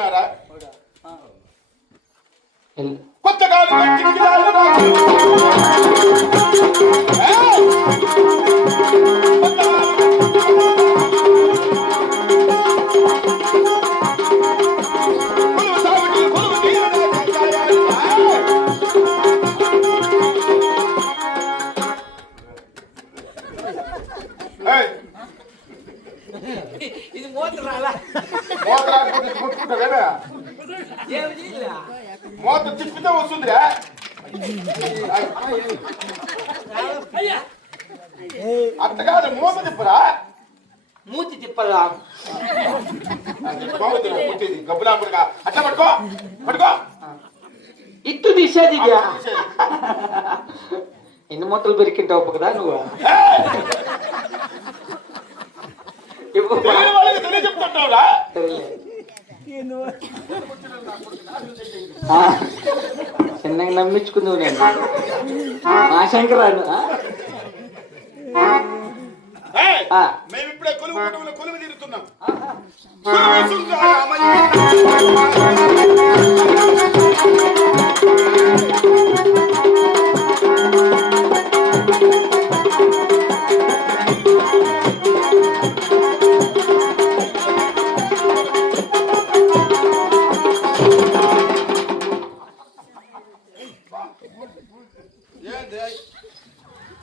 ఉన్నారా? కొత్తగా ఇది మూత రాలా మూత తిప్పితే వస్తుందిరా. అట్ట కాదు, మూత తిప్పరా. మూతి తిప్పలా గబ్బులా అట్లా పట్టుకో పట్టుకో. ఇట్టు తీసేది ఎన్ని మూతలు పెరికింటావు కదా నువ్వు. చెప్తుంటావురా. చిన్నగా నమ్మించుకుందావు నేను మా శంకరాను. మేము ఇప్పుడే కొలువు తీరుతున్నాం.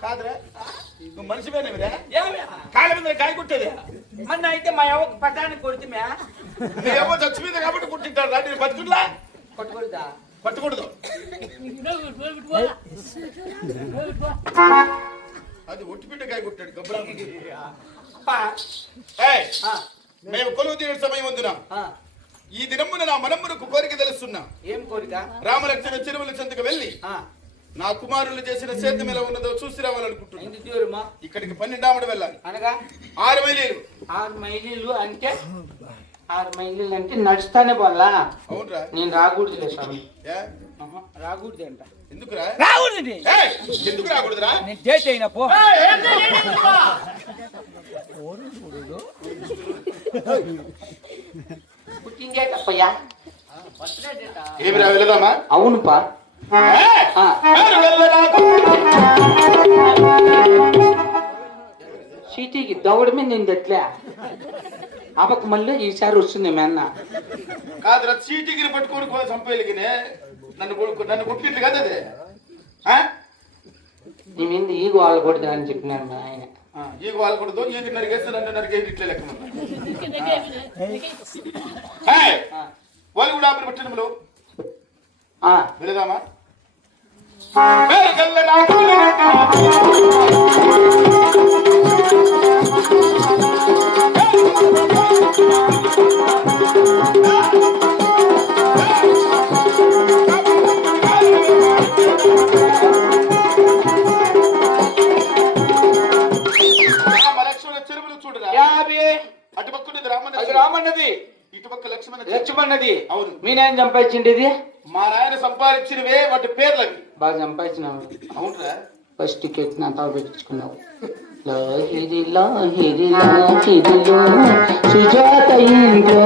కాదురా, నువ్వు మనిషివేనేమిరా? కాళ్ళ మీద కాయ కుట్టేది. మొన్న అయితే మా ఎవరికి పట్టానికి కొడితే ఏమో చచ్చి మీద కాబట్టి కుట్టింటారు. నేను బతుకులా కొట్టకూడదా? పట్టకూడదు. అది ఒట్టిపిట్ట కాయ కుట్టాడు గబ్బులా. మేము కొలువు తీరే సమయం ఉందినా. ఈ దినమున నా మనమ్మునకు కోరిక తెలుస్తున్నా. ఏం కోరిక? రామలక్ష్మణ చెరువుల చెంతకు వెళ్ళి నా కుమారులు చేసిన సేద్యం ఎలా ఉన్నదో చూసి రావాలనుకుంటున్నా. ఇక్కడికి 12 వెళ్ళాలి. అనగా 6 మైలీలు. 6 మైలీలు అంటే 6 మైలీలు అంటే నడుస్తానే పోలా. అవునరా. నేను రాకూడదులే స్వామి. రాకూడదు అంట. ఎందుకురా? రాకూడదు. ఎందుకు రాకూడదురా? నేను డేట్ అయినా పో. పుట్టింగే తప్పయ్యా. ఏమి రా, వెళదామా? అవును పా. సిటీకి దౌడమే నేను ఎట్లా అప్పకు మళ్ళీ ఈసారి వస్తుంది మీ అన్న. కాదురా, చీటిగిరి పట్టుకొని చంపేలిగినే నన్ను కొట్టిట్లు కదా అది. నీ మీద ఈగు వాళ్ళకూడదు అని చెప్పినారు మా ఆయన. ఈగ వాళ్ళకూడదు, ఈగ నరిగేస్తే నన్ను నరిగేది ఇట్లే లెక్క. వాళ్ళు కూడా ఆపరి పట్టణంలో వెళదామా? చెరువులు చూడరా. అటుపక్కది రామన్నది, ఇటుపక్క లక్ష్మణది. అవును. మీ నాయన సంపాదించిండేది? మా నాయన సంపాదించినవే వాటి పేర్లవి. బాగా సంపాదించినావు. అవునరా. ఫస్ట్ టికెట్ నా తావు పెట్టించుకున్నావు. లాహిరి లాహిరి లాహిరిలో సుజాత ఇంట్లో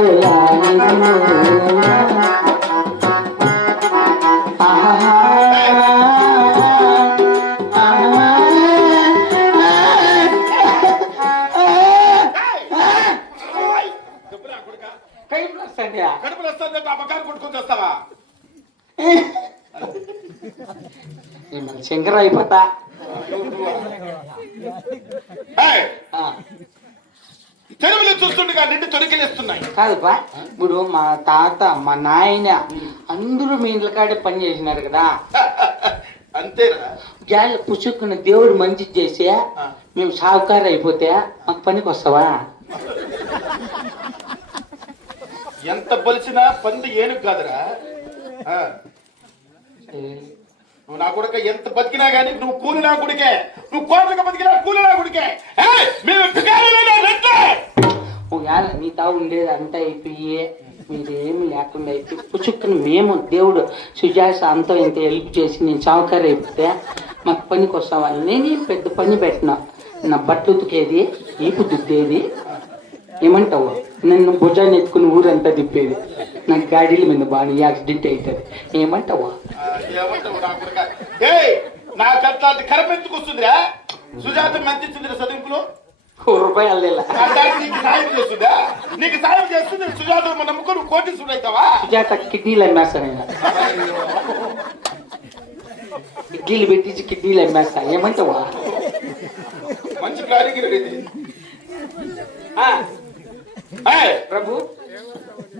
కడుపులు వస్తుంది. అమ్మకారు కొట్టుకొని చేస్తావా? శంకర అయిపోతా. చెరువులు చూస్తుండగా నిండి తొరికిలేస్తున్నాయి. కాదుపా, ఇప్పుడు మా తాత మా నాయన అందరూ మీ ఇంట్లో కాడే పని చేసినారు కదా. అంతేరా. గ్యాల పుచ్చుకున్న దేవుడు మంచి చేసి మేము సావుకారు అయిపోతే మాకు పనికి వస్తావా? ఎంత బలిసినా పంది ఏనుగు కాదురా. నువ్వు నా కొడుక ఎంత బతికినా గానీ నువ్వు కూలి నా కొడుకే. నువ్వు కోట్లుగా బతికినా కూలి నా కొడుకే. నీ తావు ఉండేది అంతా అయిపోయి మీరేమి లేకుండా అయిపోయి పుచ్చుకుని మేము దేవుడు సుజాస అంతా ఇంత హెల్ప్ చేసి నేను సావుకారు అయిపోతే మాకు పనికి వస్తావా? నేను పెద్ద పని పెట్టినా. నా బట్టలు ఉతికేది, ఈపు దుద్దేది, ఏమంటావు? నన్ను భుజాన్ని ఎత్తుకుని ఊరంతా తిప్పేది. నాకు గాడీల మీద బాగా యాక్సిడెంట్ అవుతుంది. ఏమంటావా? ఏమంటావు నా కొడుక? ఏయ్, నాకు అట్లాంటి కరప ఎందుకు వస్తుందిరా? సుజాత మంచి ఇచ్చిందిరా చదువుకులో రూపాయలు నీకు సాయం చేస్తుందా? నీకు సాయం చేస్తుంది సుజాత నమ్ముకో, నువ్వు కోటీశ్వరుడు అవుతావా? సుజాత కిడ్నీలు అమ్మేస్తా నేను. ఇడ్లీలు పెట్టించి కిడ్నీలు అమ్మేస్తా. ఏమంటావా? మంచి ప్లానింగ్ ఇది. ప్రభు,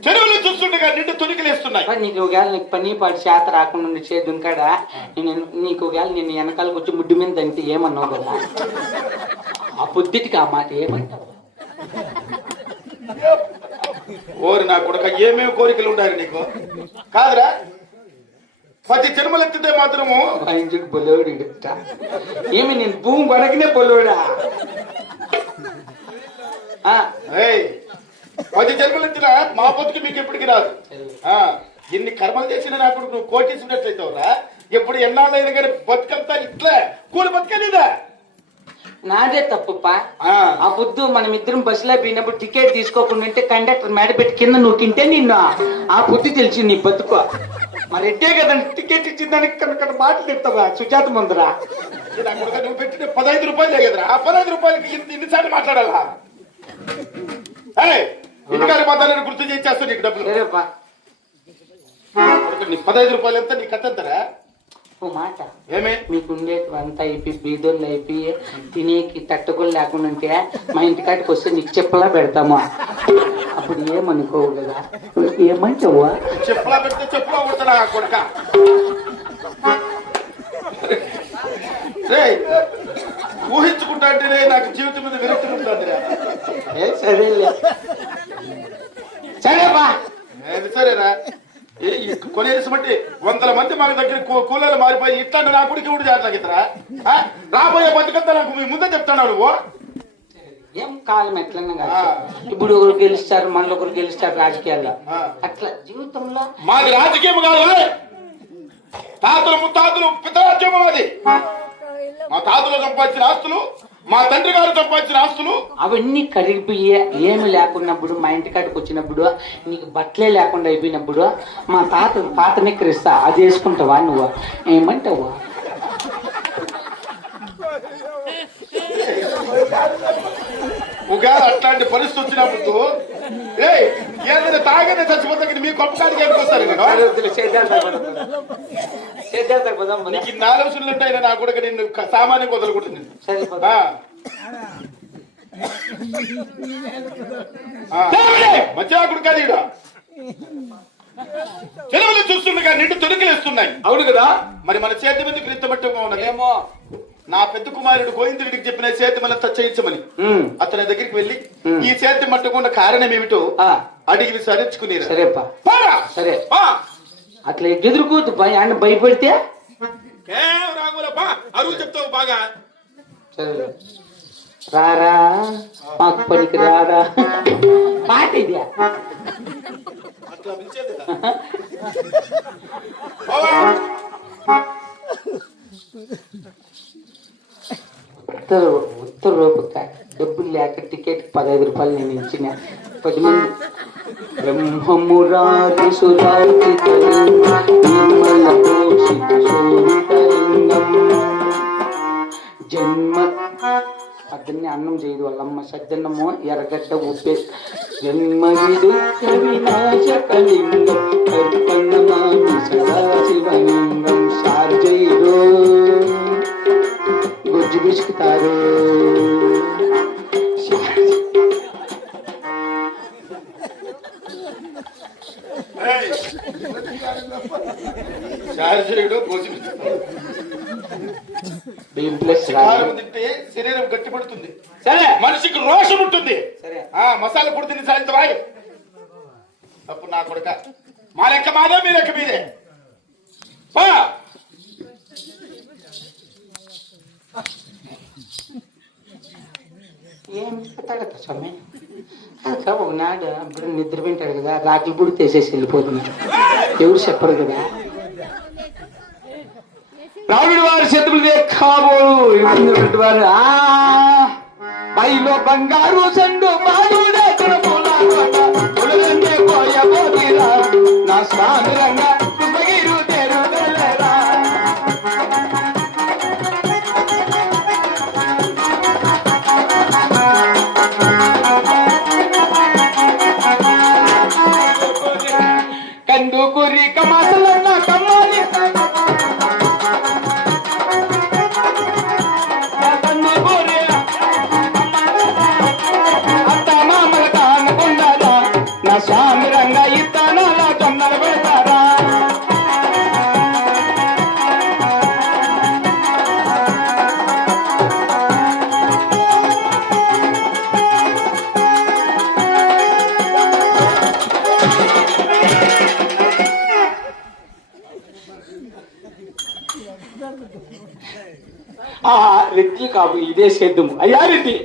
చెరువులు చూస్తుండగా నిండు తొలికలేస్తున్నాయి. నీకు ఒకవేళ నీకు పని పాటు చేత రాకుండా చేద్దాం కాడా, నేను నీకు ఒకవేళ నేను వెనకాలకు వచ్చి ముడ్డు మీద అంటే ఏమన్నావు కదా, ఆ పొద్దుటికి ఆ మాట ఏమంటావు? ఓరి నా కొడుక, ఏమేమి కోరికలు ఉండాలి నీకు? కాదురా, 10 జన్మలెత్తితే మాత్రము మా ఇంటికి బొలోడు. ఏమి నేను భూమి పడకనే బొలోడా? 10 జన్మలెత్తిన మా బతుకు మీకు ఎప్పటికి రాదు. ఎన్ని కర్మలు చేసినా నా కొడుకు నువ్వు కోటీసున్నట్లయితావురా. ఎప్పుడు ఎన్నాళ్ళైనా కానీ బతుకంతా ఇట్లా కూలి బతకలేదా? నాదే తప్పుపా. ఆ పొద్దు మనం ఇద్దరం బస్సులో పోయినప్పుడు టికెట్ తీసుకోకుండా ఉంటే కండక్టర్ మేడ పెట్టి కింద నూకింటే నిన్ను ఆ పొద్దు తెలిసి నీ బతుకు. మరి ఎట్టే కదండి టికెట్ ఇచ్చిన దానికి కనుక మాటలు చెప్తావా సుజాత ముందరా? నువ్వు పెట్టిన 15 రూపాయలే కదరా. ఆ 15 రూపాయలకి ఇన్నిసార్లు మాట్లాడాలా? ఇంటికారి మాట్లాడాలని గుర్తు చేసేస్తా నీకు డబ్బులు. సరేపా, 15 రూపాయలు ఎంత నీ కథ ఎంతరా? ఓ మాట, ఏమే మీకు ఉండేటివంతా అయిపోయి బీదోళ్ళు అయిపోయి తినేకి తట్టుకోలు లేకుండా ఉంటే మా ఇంటికాడికి వస్తే నీకు చెప్పలా పెడతామా? అప్పుడు ఏమనుకోవు కదా. ఏమంటావా? చెప్పులా పెడితే చెప్పులా కొడతా కొడుక. ఊహించుకుంటా అంటేనే నాకు జీవితం మీద విరక్తి ఉంటుంది. సరేలే, సరేపా, సరేరా. కొనేసి బట్టి 100 మంది మన దగ్గర కూలీలు మారిపోయి ఇట్లా నా గుడికి ఊడి చేతరా. రాబోయే బతుకంతా నాకు మీ ముందే చెప్తాను. నువ్వు ఏం కాలం ఎట్లన్నా కాదు. ఇప్పుడు ఒకరు గెలుస్తారు, మనలో ఒకరు గెలుస్తారు రాజకీయాల్లో. అట్లా జీవితంలో మాది రాజకీయం కాదు. తాతలు ముత్తాతలు పితరాజ్యం మాది. మా తాతలు సంపాదించిన ఆస్తులు, మా తండ్రి గారు సంపాదించిన ఆస్తులు అవన్నీ కరిగిపోయి ఏమి లేకున్నప్పుడు, మా ఇంటికాడికి వచ్చినప్పుడు నీకు బట్టలే లేకుండా అయిపోయినప్పుడు మా తాతని క్రిస్తా అది వేసుకుంటావా నువ్వు? ఏమంటావా? ఒకవేళ అట్లాంటి పరిస్థితి వచ్చినప్పుడు ఏదైనా తాగనే చచ్చిపోతే మీ గొప్ప కాడికి ఏమికొస్తారు? నీకు ఇన్ని ఆలోచనలు ఉంటాయి నా కూడా నిన్ను సామాన్యంగా వదలకుంటుంది. మంచిగా కుడకాదు. చెరువులు చూస్తుండగా నిండు తొలికలేస్తున్నాయి. అవును కదా. మరి మన చేతి మీద క్రిస్తమట్టంగా ఉన్నదేమో. నా పెద్ద కుమారుడు గోవిందుడికి చెప్పిన చేతి మళ్ళీ చేయించమని అతని దగ్గరికి వెళ్ళి ఈ చేతి మట్టకుండా కారణం ఏమిటో అడిగి విచారించుకునేది. సరేపా, సరే. అట్లా ఎదురుకోదు ఆయన భయపడితే అరువు చెప్తావు బాగా. సరే, రారా మాకు పనికి రారా పాట ఇది. అట్లా పిలిచేది ఉత్తర రూపక డబ్బులు లేక టికెట్ 15 రూపాయలు నేను ఇచ్చిన 10 మంది. బ్రహ్మమురారి జన్మ అద్దన్ని అన్నం చేయదు వాళ్ళమ్మ సద్దన్నమో ఎర్రగడ్డ ఉప్పే జన్మవిదు వినాశకలింగం కర్పణమామి సదాశివలింగం సార్జైదో గుజ్జు బిసుకుతారు. తింటే శరీరం గట్టిపడుతుంది. సరే, మనిషికి రోషం ఉంటుంది. సరే, మసాలా కుడుతుంది సాయంత్రం వాయి. అప్పుడు నా కొడుక మా లెక్క మాదే, మీ లెక్క మీదే. ఏం తడతా స్వామి? ఒకనాడు అప్పుడు నిద్ర వింటాడు కదా, రాత్రి పూడి తీసేసి వెళ్ళిపోతున్నాడు. ఎవరు చెప్పరు కదా. రాముడి వారి చేతులు కాబోడు వారు బయలో బంగారు సండు బాలు స్వామి రంగ కృష్ణగిరి తెరుదలరా కందుకూరి కమాసలన్న కమ్మాలి కందుకూరి అత్తమామల కానుకుండారా నా స్వామి రంగ ఇత్తనాల జొన్నలు పెడతారా రెడ్డి కాపు ఇదే సేద్యము అయ్యా రెడ్డి